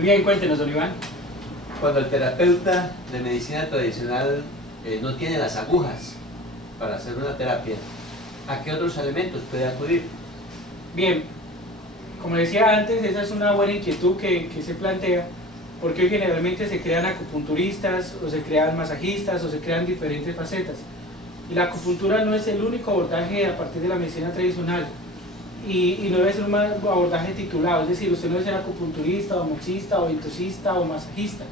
Muy bien, cuéntenos, don Iván. Cuando el terapeuta de medicina tradicional no tiene las agujas para hacer una terapia, ¿a qué otros elementos puede acudir? Bien, como decía antes, esa es una buena inquietud que se plantea, porque hoy generalmente se crean acupunturistas, o se crean masajistas, o se crean diferentes facetas. Y la acupuntura no es el único abordaje a partir de la medicina tradicional, y no debe ser un abordaje titulado, es decir, usted no debe ser acupunturista, o moxista, o ventosista, o masajista.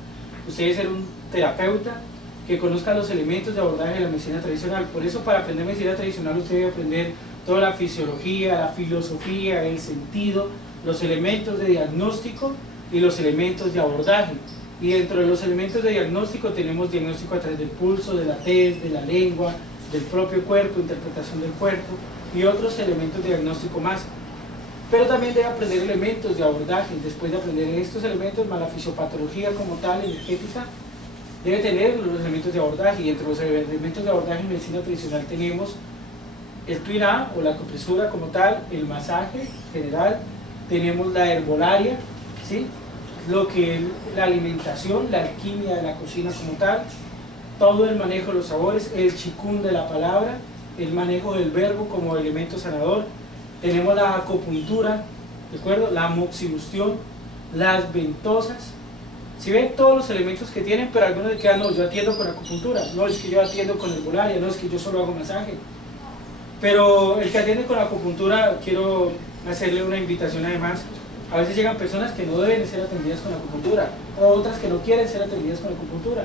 Usted debe ser un terapeuta que conozca los elementos de abordaje de la medicina tradicional. Por eso, para aprender medicina tradicional, usted debe aprender toda la fisiología, la filosofía, el sentido, los elementos de diagnóstico y los elementos de abordaje. Y dentro de los elementos de diagnóstico tenemos diagnóstico a través del pulso, de la tez, de la lengua, del propio cuerpo, interpretación del cuerpo y otros elementos de diagnóstico más. Pero también debe aprender elementos de abordaje. Después de aprender estos elementos, más la fisiopatología como tal, energética, debe tener los elementos de abordaje. Y entre los elementos de abordaje en medicina tradicional tenemos el tuiná o la acupresura como tal, el masaje general, tenemos la herbolaria, ¿sí? Lo que es la alimentación, la alquimia de la cocina como tal, todo el manejo de los sabores, el chikun de la palabra, el manejo del verbo como elemento sanador, tenemos la acupuntura, ¿de acuerdo? La moxibustión, las ventosas. Si ven todos los elementos que tienen, pero algunos le quedan, no, yo atiendo con acupuntura, no, es que yo atiendo con herbolaria, no, es que yo solo hago masaje. Pero el que atiende con acupuntura, quiero hacerle una invitación además. A veces llegan personas que no deben ser atendidas con acupuntura, o otras que no quieren ser atendidas con acupuntura.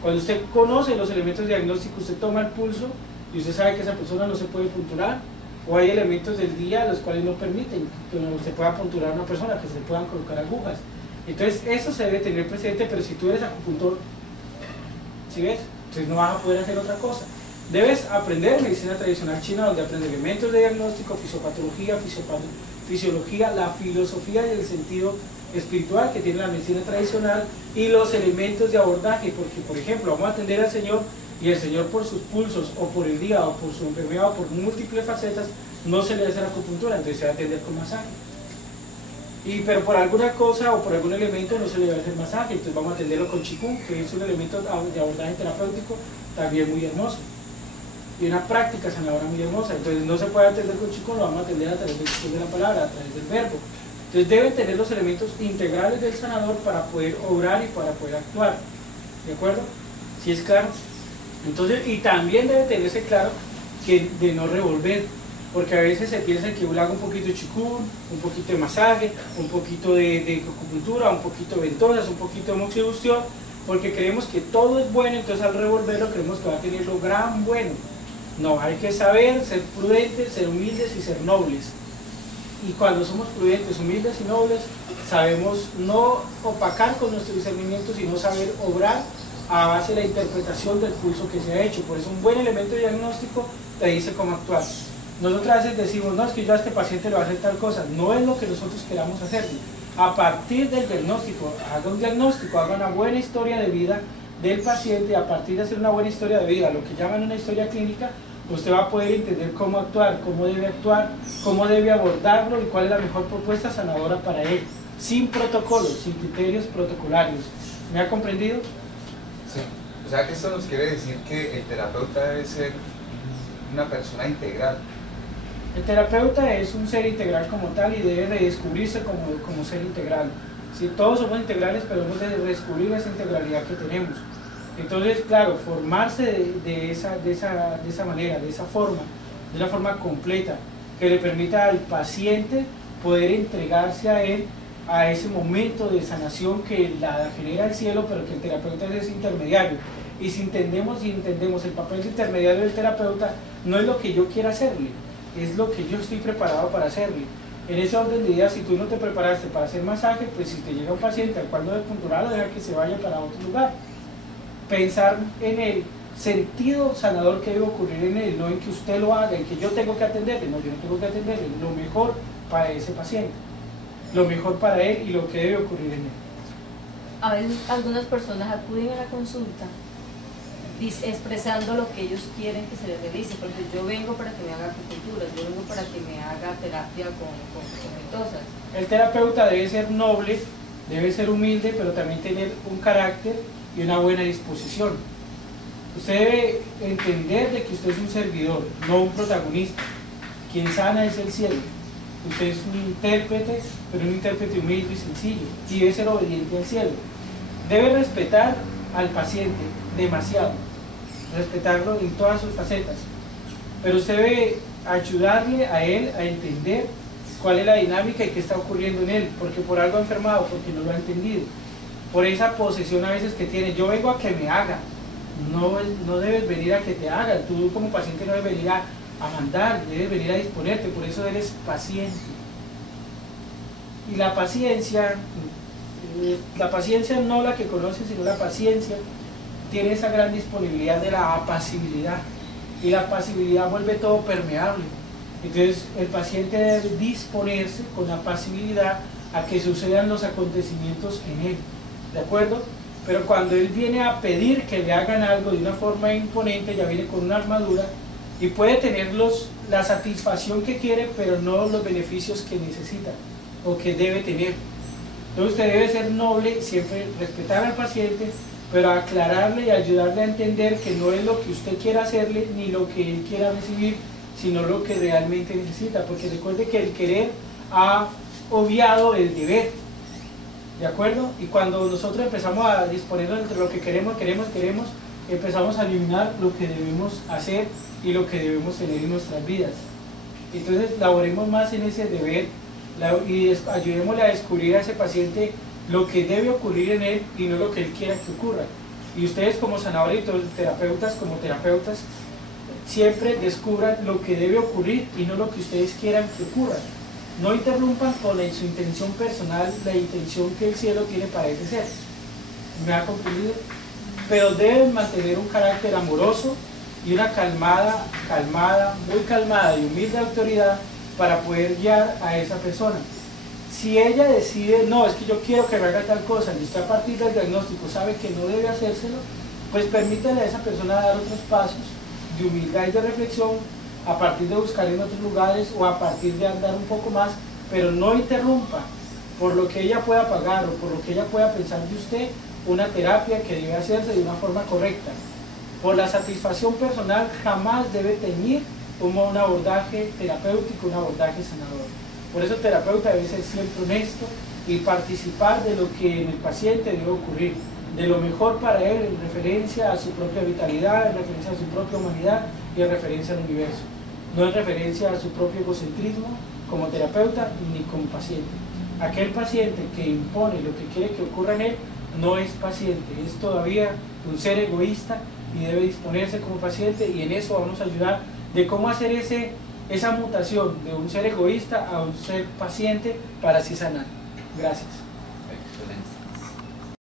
Cuando usted conoce los elementos diagnósticos, usted toma el pulso y usted sabe que esa persona no se puede punturar, o hay elementos del día los cuales no permiten que se pueda punturar a una persona, que se puedan colocar agujas. Entonces eso se debe tener presente, pero si tú eres acupuntor, ¿sí ves? Entonces no vas a poder hacer otra cosa. Debes aprender medicina tradicional china, donde aprendes elementos de diagnóstico, fisiopatología, fisiología, la filosofía y el sentido espiritual que tiene la medicina tradicional y los elementos de abordaje, porque por ejemplo vamos a atender al Señor y el Señor por sus pulsos o por el día o por su enfermedad o por múltiples facetas no se le debe hacer acupuntura, entonces se va a atender con masaje. Pero por alguna cosa o por algún elemento no se le debe hacer masaje, entonces vamos a atenderlo con chikun, que es un elemento de abordaje terapéutico también muy hermoso y una práctica sanadora muy hermosa. Entonces no se puede atender con chikun, lo vamos a atender a través de la palabra, a través del verbo. Entonces deben tener los elementos integrales del sanador para poder obrar y para poder actuar, ¿de acuerdo? ¿Sí es claro? Entonces, y también debe tenerse claro que de no revolver, porque a veces se piensa que uno haga un poquito de chikun, un poquito de masaje, un poquito de acupuntura, un poquito de ventosas, un poquito de moxibustión, porque creemos que todo es bueno, entonces al revolverlo creemos que va a tener lo gran bueno. No, hay que saber ser prudentes, ser humildes y ser nobles. Y cuando somos prudentes, humildes y nobles, sabemos no opacar con nuestro discernimiento, sino saber obrar a base de la interpretación del pulso que se ha hecho. Por eso un buen elemento de diagnóstico te dice cómo actuar. Nosotros a veces decimos, no, es que yo a este paciente le voy a hacer tal cosa. No es lo que nosotros queramos hacerle. A partir del diagnóstico, haga un diagnóstico, haga una buena historia de vida del paciente, y a partir de hacer una buena historia de vida, lo que llaman una historia clínica, usted va a poder entender cómo actuar, cómo debe abordarlo y cuál es la mejor propuesta sanadora para él, sin protocolos, sin criterios protocolarios. ¿Me ha comprendido? Sí. O sea que esto nos quiere decir que el terapeuta debe ser una persona integral. El terapeuta es un ser integral como tal y debe redescubrirse como ser integral. Sí, todos somos integrales, pero hemos de redescubrir esa integralidad que tenemos. Entonces, claro, formarse de esa manera, de esa forma completa, que le permita al paciente poder entregarse a él, a ese momento de sanación que la genera el cielo, pero que el terapeuta es ese intermediario. Y si entendemos el papel de intermediario del terapeuta, no es lo que yo quiera hacerle, es lo que yo estoy preparado para hacerle. En ese orden de ideas, si tú no te preparaste para hacer masaje, pues si te llega un paciente al cual no debe punturar, deja que se vaya para otro lugar. Pensar en el sentido sanador que debe ocurrir en él, no en que usted lo haga, en que yo tengo que atenderle. No, yo no tengo que atenderle, lo mejor para ese paciente, lo mejor para él y lo que debe ocurrir en él. A veces algunas personas acuden a la consulta expresando lo que ellos quieren que se les realice. Porque yo vengo para que me haga acupuntura, yo vengo para que me haga terapia con ventosas. El terapeuta debe ser noble debe ser humilde, pero también tener un carácter y una buena disposición. Usted debe entender de que usted es un servidor, no un protagonista. Quien sana es el cielo. Usted es un intérprete, pero un intérprete humilde y sencillo, y debe ser obediente al cielo. Debe respetar al paciente demasiado, respetarlo en todas sus facetas, pero usted debe ayudarle a él a entender cuál es la dinámica y qué está ocurriendo en él, porque por algo ha enfermado, porque no lo ha entendido, por esa posesión a veces que tiene. Yo vengo a que me haga, no debes venir a que te hagan. Tú como paciente no debes venir a mandar, debes venir a disponerte, por eso eres paciente. Y la paciencia no la que conoces, sino la paciencia, tiene esa gran disponibilidad de la apacibilidad, y la apacibilidad vuelve todo permeable. Entonces el paciente debe disponerse con apacibilidad a que sucedan los acontecimientos en él, ¿de acuerdo? Pero cuando él viene a pedir que le hagan algo de una forma imponente, ya viene con una armadura y puede tener la satisfacción que quiere, pero no los beneficios que necesita o que debe tener. Entonces usted debe ser noble, siempre respetar al paciente, pero aclararle y ayudarle a entender que no es lo que usted quiera hacerle ni lo que él quiera recibir, sino lo que realmente necesita, porque recuerde que el querer ha obviado el deber, ¿de acuerdo? Y cuando nosotros empezamos a disponernos entre lo que queremos, empezamos a eliminar lo que debemos hacer y lo que debemos tener en nuestras vidas. Entonces laboremos más en ese deber y ayudémosle a descubrir a ese paciente lo que debe ocurrir en él y no lo que él quiera que ocurra. Y ustedes como sanadores y terapeutas, siempre descubran lo que debe ocurrir y no lo que ustedes quieran que ocurra. No interrumpan con su intención personal, la intención que el cielo tiene para ese ser. ¿Me ha comprendido? Pero deben mantener un carácter amoroso y una muy calmada y humilde autoridad para poder guiar a esa persona. Si ella decide, no, es que yo quiero que me haga tal cosa, y usted a partir del diagnóstico sabe que no debe hacérselo, pues permítale a esa persona dar otros pasos de humildad y de reflexión, a partir de buscar en otros lugares o a partir de andar un poco más, pero no interrumpa por lo que ella pueda pagar o por lo que ella pueda pensar de usted una terapia que debe hacerse de una forma correcta. Por la satisfacción personal jamás debe teñir como un abordaje terapéutico, un abordaje sanador. Por eso el terapeuta debe ser siempre honesto y participar de lo que en el paciente debe ocurrir, de lo mejor para él en referencia a su propia vitalidad, en referencia a su propia humanidad y en referencia al universo. No en referencia a su propio egocentrismo como terapeuta ni como paciente. Aquel paciente que impone lo que quiere que ocurra en él no es paciente, es todavía un ser egoísta y debe disponerse como paciente, y en eso vamos a ayudar de cómo hacer esa mutación de un ser egoísta a un ser paciente para así sanar. Gracias. Excelente.